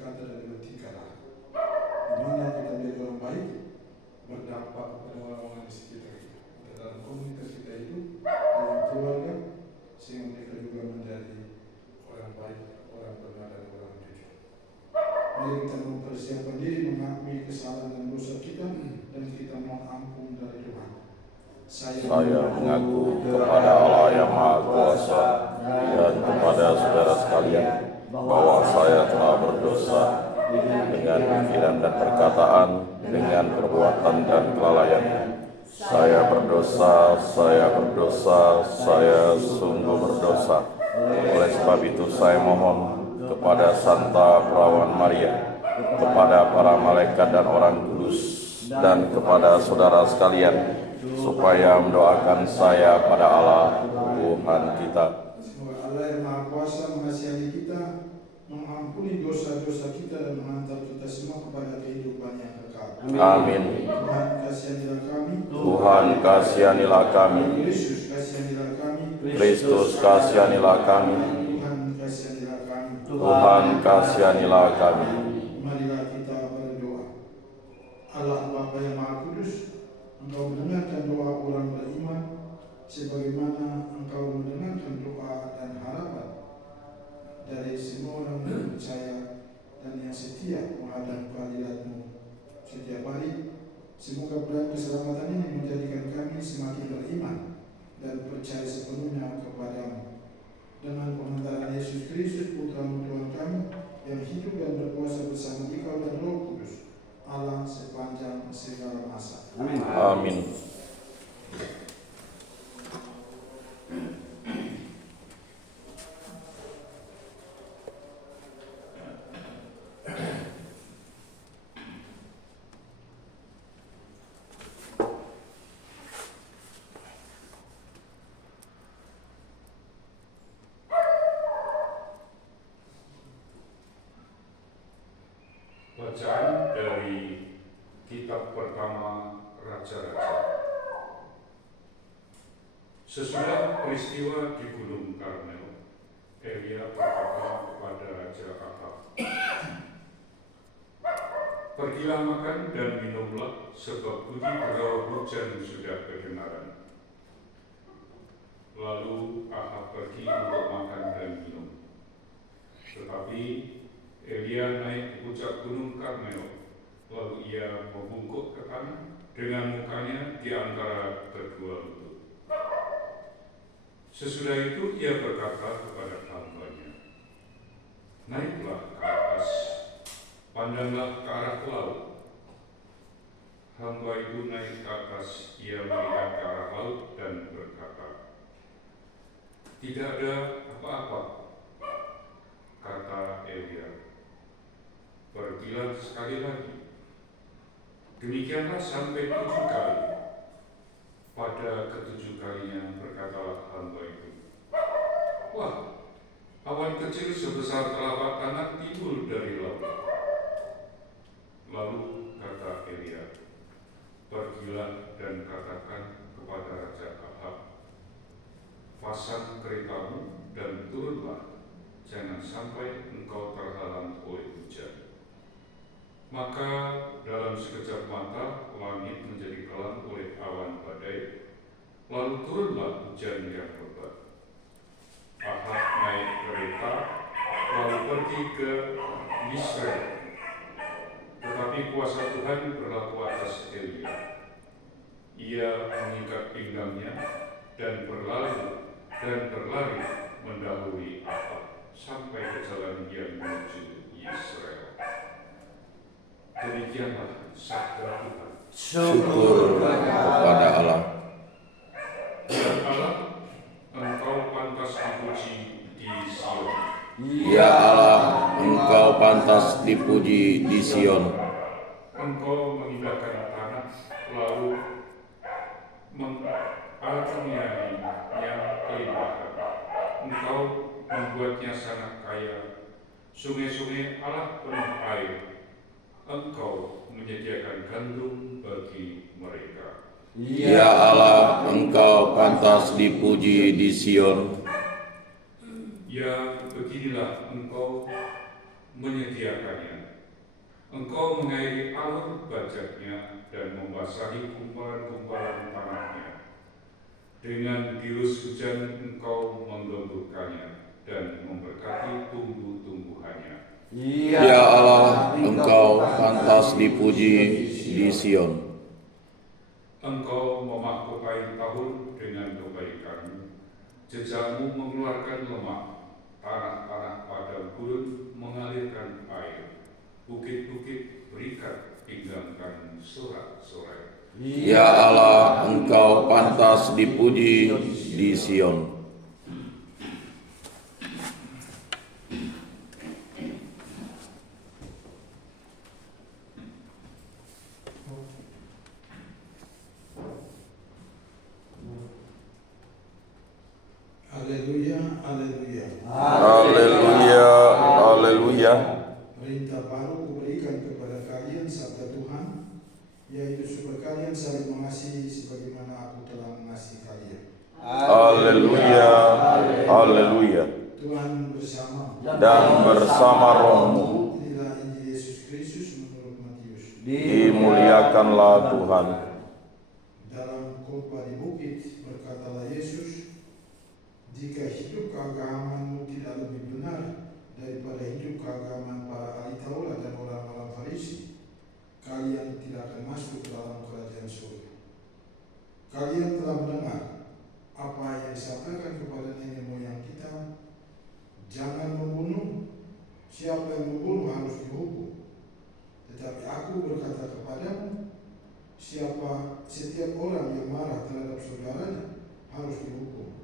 berkata dan bertingkah, di mana kita menjadi orang baik, berdampak kepada orang-orang di sekitar kita, dalam komunitas kita itu, dalam keluarga, sehingga mereka juga menjadi orang baik, orang benar dan orang jujur. Mari kita mempersiapkan diri mengakui kesalahan dan dosa kita dan kita mohon ampun dari Tuhan. Saya mengaku kepada Allah yang Maha Kuasa dan kepada saudara sekalian bahwa saya telah berdosa dengan pikiran dan perkataan, dengan perbuatan dan kelalaian. Saya berdosa, saya sungguh berdosa. Oleh sebab itu saya mohon kepada Santa Perawan Maria, kepada para malaikat dan orang kudus, dan kepada saudara sekalian, supaya mendoakan saya pada Allah Tuhan kita. Semoga Allah yang Maha Kuasa mengasihani kita, mengampuni dosa-dosa kita dan menghantar kita semua kepada kehidupan yang kekal. Amin. Tuhan kasihanilah kami. Tuhan kasihanilah kami. Kristus kasihanilah kami. Kristus kasihanilah kami. Tuhan kasihanilah kami. Tuhan kasihanilah kami. Marilah kita berdoa. Allah Bapa yang Maha Kudus, Engkau mendengarkan doa orang beriman, sebagaimana Engkau mendengarkan doa dan harapan dari semua orang yang percaya dan yang setia menghadap kehadirat-Mu setiap hari. Semoga bulan keselamatan ini menjadikan kami semakin beriman dan percaya sepenuhnya kepada-Mu. Dengan pengantaran Yesus Kristus, Putra-Mu Tuhan kami, yang hidup dan berkuasa bersama Dikau dan Roh Kudus, Allah sepanjang segala masa. Amin. Amin. Bacaan dari kitab pertama Raja-Raja. Sesudah peristiwa di Gunung Karmel, Elia berkata kepada Raja Ahab, "Pergilah makan dan minumlah, sebab puji berau hujan sudah kedengaran." Lalu Ahab pergi untuk makan dan minum. Tetapi Elia naik ke puncak Gunung Karmel, lalu ia membungkuk ke tanah dengan mukanya di antara kedua lutut. Sesudah itu ia berkata kepada hambanya, "Naiklah ke atas, pandanglah ke arah laut." Hamba itu naik ke atas, ia melihat ke arah laut dan berkata, "Tidak ada apa-apa." Kata Elia, "Pergilah sekali lagi." Demikianlah sampai 7 kali. Pada ke-7 kalinya berkatalah hamba itu, "Wah, awan kecil sebesar telapak tangan timbul dari laut." Lalu kata Elia, "Pergilah dan katakan kepada Raja Ahab, pasang keretamu dan turunlah, jangan sampai engkau terhalang oleh hujan." Maka dalam sekejap mata langit menjadi kelam oleh awan badai, lalu turunlah hujan yang lebat. Ahab naik kereta lalu pergi ke Israel. Tetapi kuasa Tuhan berlaku atas Elia. Ia mengikat pinggangnya dan berlari mendahului Ahab sampai ke jalan yang menuju Israel. Demikianlah sabda Tuhan. Syukur kepada Allah. Ya Allah, Engkau pantas dipuji di Sion. Ya Allah, Engkau pantas dipuji di Sion. Engkau mengindahkan tanah, lalu mengaruniainya kelimpahan. Engkau membuatnya sangat kaya. Sungai-sungai Allah penuh air. Engkau menyediakan gandum bagi mereka. Ya Allah, Engkau pantas dipuji di Sion. Ya, beginilah Engkau menyediakannya. Engkau mengairi alur bajaknya dan membasahi kumparan-kumparan tanahnya. Dengan tirus hujan engkau menggemburkannya dan memberkati tumbuh-tumbuhannya. Ya Allah, Engkau pantas dipuji di Sion. Engkau memahkotai tahun dengan kebaikan-Mu. Jejakmu mengeluarkan lemak, tanah-tanah padang gurun mengalirkan air, bukit-bukit berikat pinggangkan sorak-sorai. Ya Allah, Engkau pantas dipuji di Sion. Haleluya, haleluya. Haleluya, haleluya. Perintah baru kuberikan kepada kalian sabda Tuhan, yaitu supaya kalian saling mengasihi sebagaimana aku telah mengasihi kalian. Haleluya, haleluya. Tuhan bersama Dan bersama rohmu, inilah Injil Yesus Kristus menurut Matius. dimuliakanlah Tuhan. Dalam khotbah di bukit berkatalah Yesus, jika hidup keagamaanmu tidak lebih benar daripada hidup keagamaan para ahli Taurat dan orang-orang Farisi, kalian tidak akan masuk ke dalam kerajaan surga. Kalian telah mendengar apa yang disampaikan kepada nenek moyang kita, jangan membunuh, siapa yang membunuh harus dihukum. Tetapi aku berkata kepadamu, setiap orang yang marah terhadap saudaranya harus dihukum.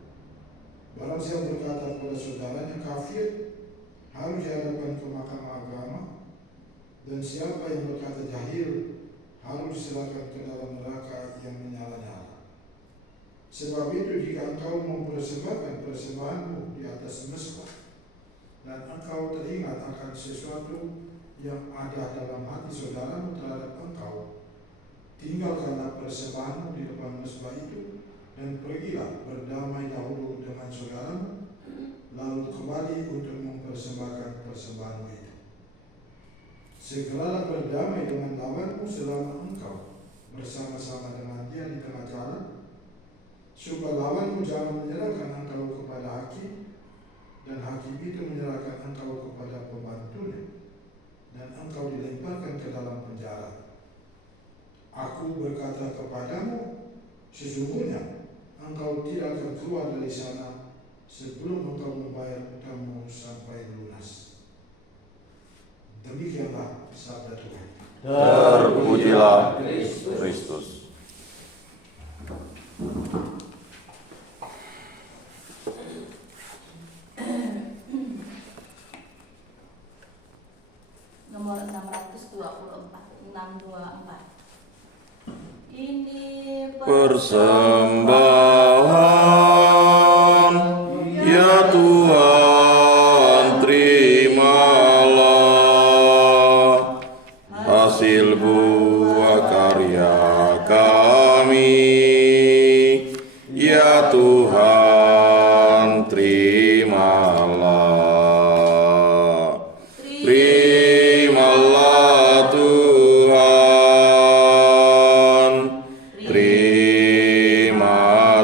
Barang siapa berkata kepada saudaranya kafir, harus dihadapkan ke mahkamah agama, dan siapa yang berkata jahil harus diserahkan ke dalam neraka yang menyala-nyala. Sebab itu jika engkau mempersembahkan persembahanmu di atas mezbah, dan engkau teringat akan sesuatu yang ada dalam hati saudaramu terhadap engkau, tinggalkanlah persembahanmu di depan mezbah itu, dan pergilah berdamai dahulu dengan saudaramu, lalu kembali untuk mempersembahkan persembahanmu itu. Segeralah berdamai dengan lawanmu selama engkau bersama-sama dengan dia di tengah jalan, supaya lawanmu jangan menyerahkan engkau kepada hakim, dan hakim itu menyerahkan engkau kepada pembantunya, dan engkau dilemparkan ke dalam penjara. Aku berkata kepadamu, sesungguhnya engkau tidak akan keluar dari sana sebelum engkau membayar utangmu sampai lunas. Demikianlah sabda Tuhan. Terpujilah Kristus. Nomor 624. Ini Persembahan, ya Tuhan, terimalah hasil buah karya kami, ya Tuhan, terimalah. Terimalah Tuhan, terima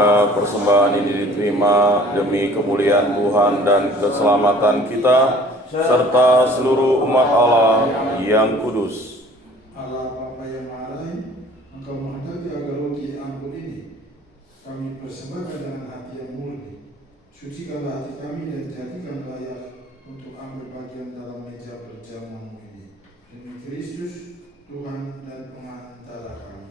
Semoga persembahan ini diterima demi kemuliaan Tuhan dan keselamatan kita, serta seluruh umat Allah yang kudus. Allah Bapa yang Maha, Engkau menghendaki agar roti anggur ini kami persembahkan dengan hati yang murni. Sucikanlah hati kami dan jadikan layak untuk ambil bagian dalam meja perjamuan ini. Demi Kristus, Tuhan dan pengantara kami.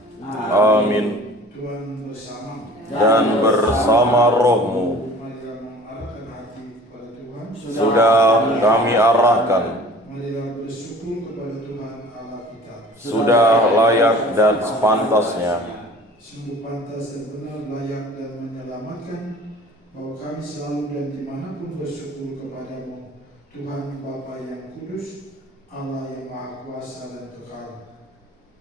Amin. Tuhan bersama Dan bersama rohmu. marilah mengarahkan hati kepada Tuhan. Sudah kami arahkan. Marilah bersyukur kepada Tuhan Allah kita. Sudah layak dan sepantasnya. Sungguh pantas dan benar, layak dan menyelamatkan, bahwa kami selalu dan dimanapun bersyukur kepadamu, Tuhan Bapa yang kudus, Allah yang Maha Kuasa dan kekal.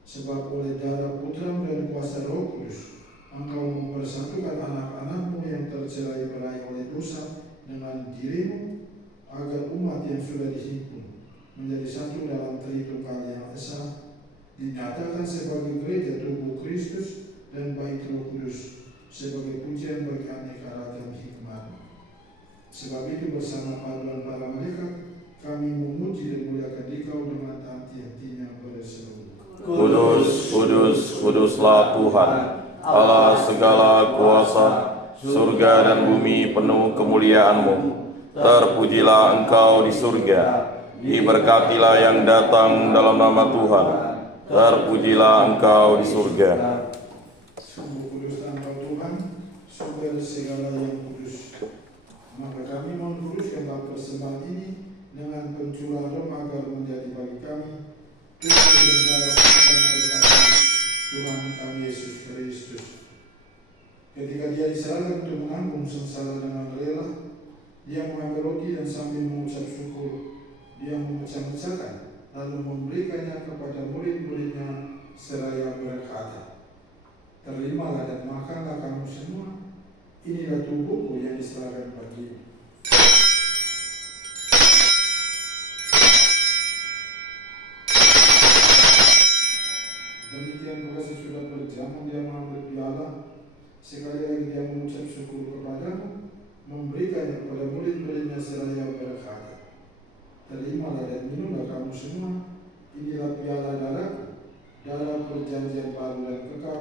Sebab oleh darah Putra dan kuasa Roh Kudus, Engkau mempersatukan anak-anakmu yang tercerai-berai oleh dosa dengan dirimu, agar umat yang sudah dihimpun menjadi satu dalam Tritunggal yang esa, dinyatakan sebagai gereja tubuh Kristus dan bait Roh Kudus, sebagai pujian bagi aneka ragam hikmat. Sebab itu bersama paduan para malaikat, kami memuji dan muliakan Dikau dengan hati-hatinya berseru. Kudus, kudus, kuduslah Tuhan, Allah segala kuasa, surga dan bumi penuh kemuliaan-Mu. Terpujilah Engkau di surga, diberkatilah yang datang dalam nama Tuhan. Terpujilah Engkau di surga. Sungguh kudus Engkau Tuhan, sumber segala yang kudus. Maka kami mengkuduskan persembahan ini dengan pencurah roh agar menjadi bagi kami Tuhan dan darah Tuhan kami Yesus Kristus. Ketika Dia diserahkan untuk menanggung sengsara dengan rela, Dia mengambil roti dan sambil mengucap syukur, Dia memecah-mecahkan lalu memberikannya kepada murid-muridnya seraya berkata, "Terimalah dan makanlah kamu semua, inilah tubuhku yang diserahkan bagimu." Demikian juga sesudah berjalan Dia mengambil piala, sekali lagi Dia mengucap syukur kepadamu, memberikannya kepada murid-muridnya seraya berkata, "Terimalah dan minumlah kamu semua, inilah piala darahku, darah perjanjian baru dan kekal,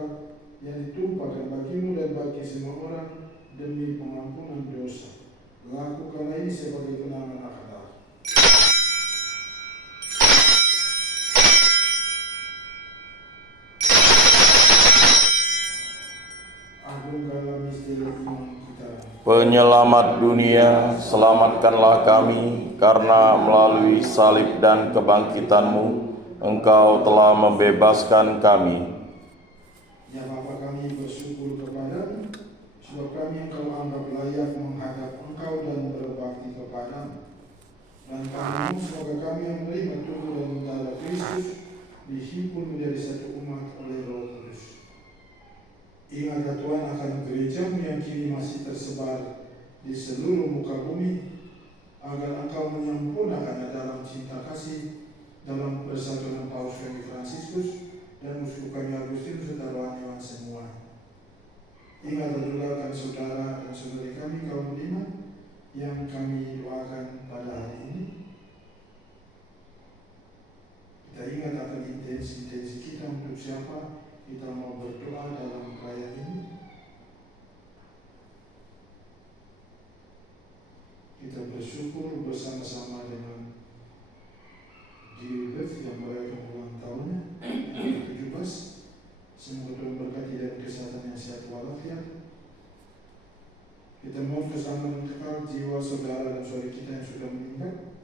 yang ditumpahkan bagimu dan bagi semua orang demi pengampunan dosa. Lakukanlah ini sebagai kenangan akan aku." Agungkanlah misteri iman kita. Penyelamat dunia, selamatkanlah kami, karena melalui salib dan kebangkitan-Mu, Engkau telah membebaskan kami. Ya Bapa, kami bersyukur kepadamu, sebab kami Engkau anggap layak menghadap Engkau dan berbakti kepadamu. Dan kami semoga kami yang menerima tubuh dan darah Kristus dihimpun menjadi satu umat oleh Roh Kudus. Ingatlah Tuhan akan gereja-Mu yang kini masih tersebar di seluruh muka bumi, agar Engkau menyempurnakannya dalam cinta kasih, dalam persatuan Paus Fransiskus dan Uskup kami Agustinus serta rohaniwan semua. Ingatlah juga akan saudara dan saudari kami kaum beriman yang kami doakan pada hari ini. Kita ingat akan intensi kita untuk siapa kita mau berdoa dalam perayaan ini. Kita bersyukur bersama-sama dengan Gilbert yang merayakan ulang tahunnya yang ke-17. Semoga Tuhan berkati dan kesehatan yang sehat walafiat. Kita mohon keselamatan kekal jiwa saudara dan saudari kita yang sudah meninggal.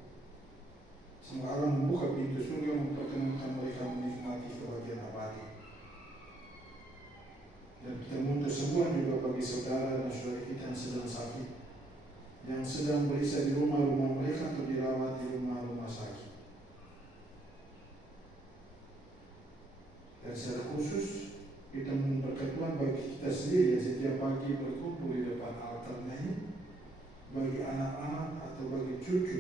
Semoga Allah membuka pintu surga memperkenankan mereka menikmati kebahagiaan abadi. Dan kita mohon kesembuhan juga bagi saudara dan saudari kita yang sedang sakit, yang sedang berisa di rumah-rumah mereka atau dirawat di rumah-rumah sakit. Dan secara khusus kita memberkati Tuhan bagi kita sendiri yang setiap pagi berkumpul di depan altarnya ini, bagi anak-anak atau bagi cucu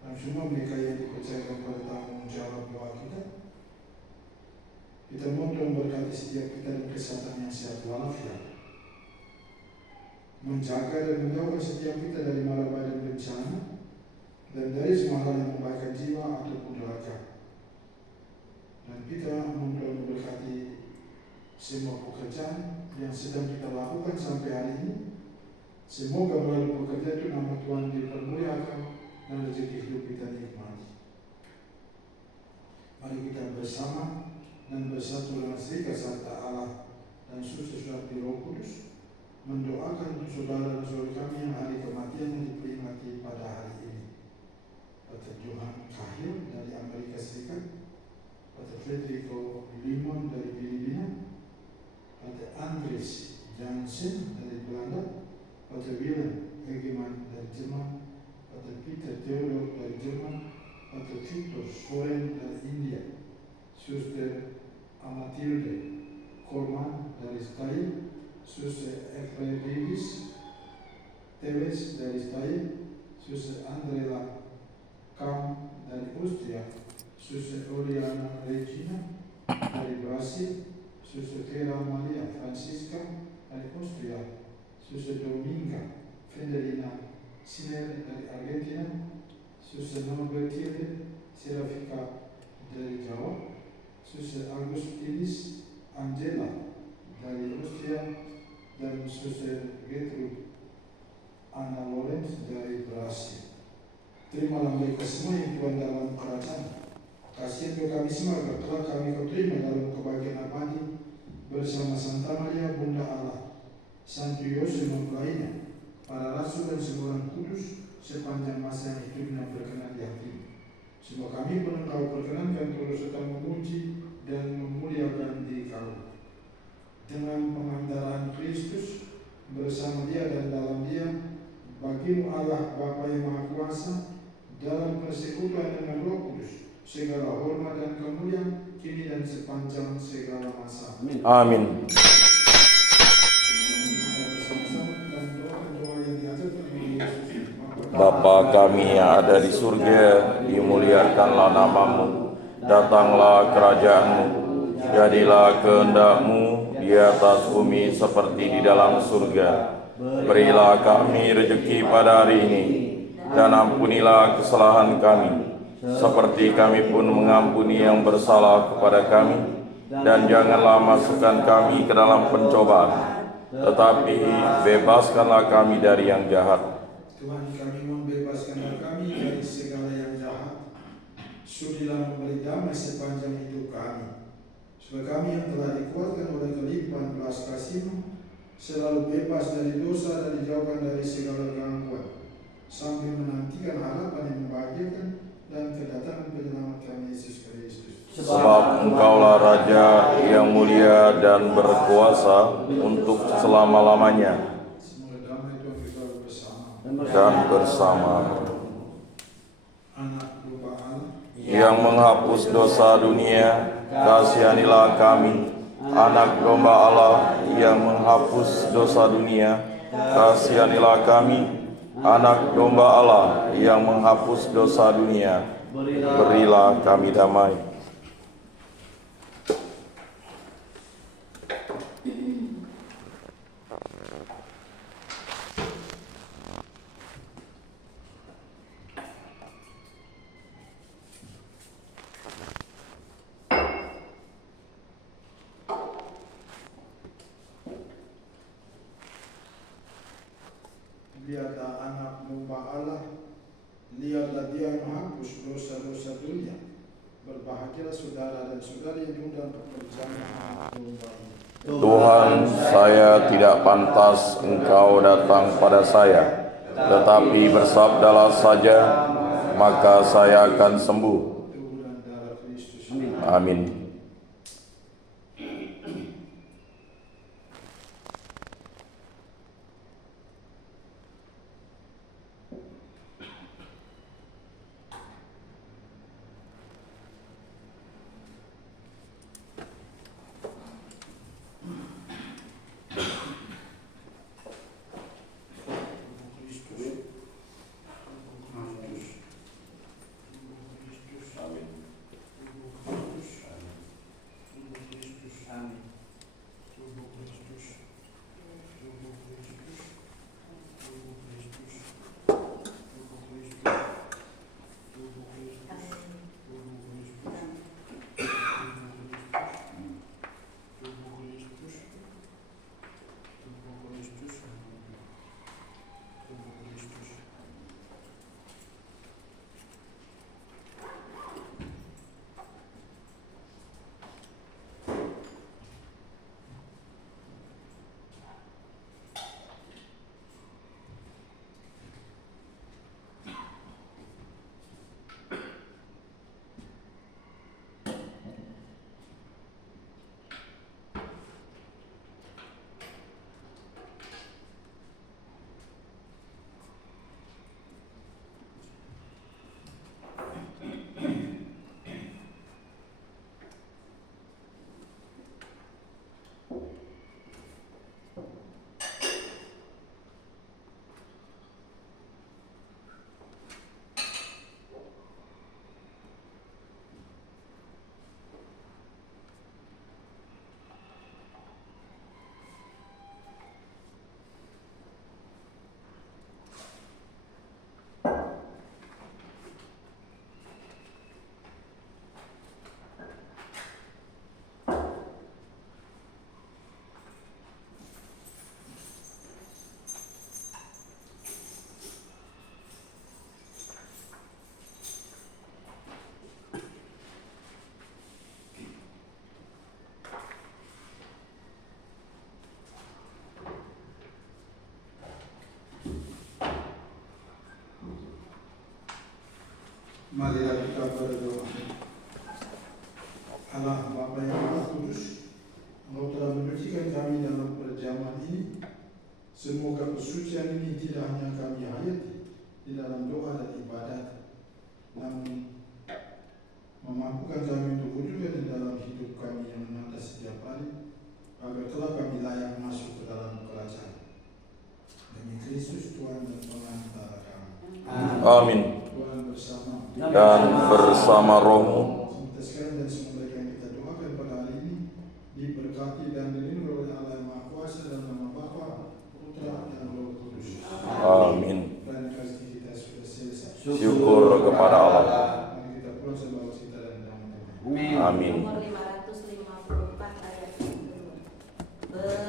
dan semua mereka yang dipercayakan pada tanggung jawab doa kita. Kita mohon Tuhan berkati setiap kita dan kesehatan yang sehat walafiat. menjaga dan menjauhkan setiap kita dari mara bahaya dan bencana, dan dari semua hal yang membahayakan jiwa ataupun raga. Dan kita memohon memberkati semua pekerjaan yang sedang kita lakukan sampai hari ini. Semoga melalui pekerjaan itu nama Tuhan dipermuliakan dan rezeki hidup kita nikmati. Mari kita bersama dan bersatu dengan serikat serta Allah dan saudara di Roh Kudus mendoakan untuk saudara dan saudari kami yang hari kematiannya diperingati pada hari ini. Pater Johan Kahil dari Amerika Serikat, Pater Federico Limon dari Filipina, Pater Andres Jansen dari Belanda, Pater Willem Egeman dari Jerman, Pater Peter Theodor dari Jerman, Pater Victor Soren dari India, Suster Amatilde Korman dari Style, Suster Efraim Davis Teves dari Style, Suster Andrea Kam dari Austria, Suster Oriana Regina dari Brasil, Suster Vera Maria Francisca dari Austria, Suster Dominga Federina Siner dari Argentina, Suster Norbertilde Serafika dari Jawa, Suster Agustinis Angela dari Austria, dan Suster Gertrude Anna Lorenz dari Brasil. Terimalah mereka semua yang Tuhan dalam kerajaan. Kasihan kami semua telah kami kau terima dalam kebahagiaan abadi bersama Santa Maria Bunda Allah, Santo Yosef mempelainya, para rasul dan semua orang kudus sepanjang masa yang hidupnya berkenan di hatimu. Semua kami pun engkau perkenankan terus serta memuji dan memuliakan diri kau. Dengan pengantaran Kristus bersama dia dan dalam dia, bagimu Allah Bapa yang Maha Kuasa, dalam persekutuan dengan Roh Kudus, segala hormat dan kemuliaan kini dan sepanjang segala masa. Amin. Bapa kami yang ada di surga, dimuliakanlah namamu, datanglah kerajaanmu, jadilah kehendak-mu di atas bumi seperti di dalam surga. Berilah kami rezeki pada hari ini, dan ampunilah kesalahan kami, seperti kami pun mengampuni yang bersalah kepada kami. Dan janganlah masukkan kami ke dalam pencobaan, tetapi bebaskanlah kami dari yang jahat. Tuhan, kami membebaskanlah kami dari segala yang jahat. Sudilah memberi damai sepanjang hidup kami, supaya kami yang telah dikuatkan oleh kelimpahan belas kasih-Mu selalu bebas dari dosa dan dijauhkan dari segala gangguan, sambil menantikan harapan yang membahagiakan dan kedatangan penyelamat kami Yesus Kristus. Sebab Engkaulah Raja yang mulia dan berkuasa untuk selama-lamanya. Semoga damai Tuhan selalu bersama Dan bersama anak domba Allah yang menghapus dosa dunia, kasihanilah kami. Anak domba Allah yang menghapus dosa dunia, kasihanilah kami. Anak domba Allah yang menghapus dosa dunia, berilah kami damai. Lihatlah anak domba Allah, lihatlah dia yang menghapus dosa-dosa dunia. Berbahagialah saudara dan saudari yang diundang ke perjamuan domba ini. Tuhan, saya tidak pantas Engkau datang pada saya, tetapi bersabdalah saja, maka saya akan sembuh. Tubuh dan darah Kristus. Amin. Marilah kita berdoa. Allah Bapa yang Maha Kudus, Engkau telah menyucikan kami dalam perjamuan ini. Semoga kesucian ini tidak hanya kami hayati di dalam doa dan ibadat, namun memampukan kami untuk wujudkan di dalam hidup kami yang nyata setiap hari, agar telah kami layak masuk ke dalam kerajaan. Demi Kristus Tuhan dan pengantara kami. Amin. Tuhan bersama Dan bersama rohmu. kita sekarang dan semua yang kita doakan pada hari ini diberkati dan dilindungi oleh Allah yang Maha Kuasa dalam nama Bapa, Putra dan Roh Kudus. Amin. Dan kasih kita sudah selesai. Syukur kepada Allah. Mari kita pulang sebagai kita dan damai. Amin. Nomor 554 ayat 2.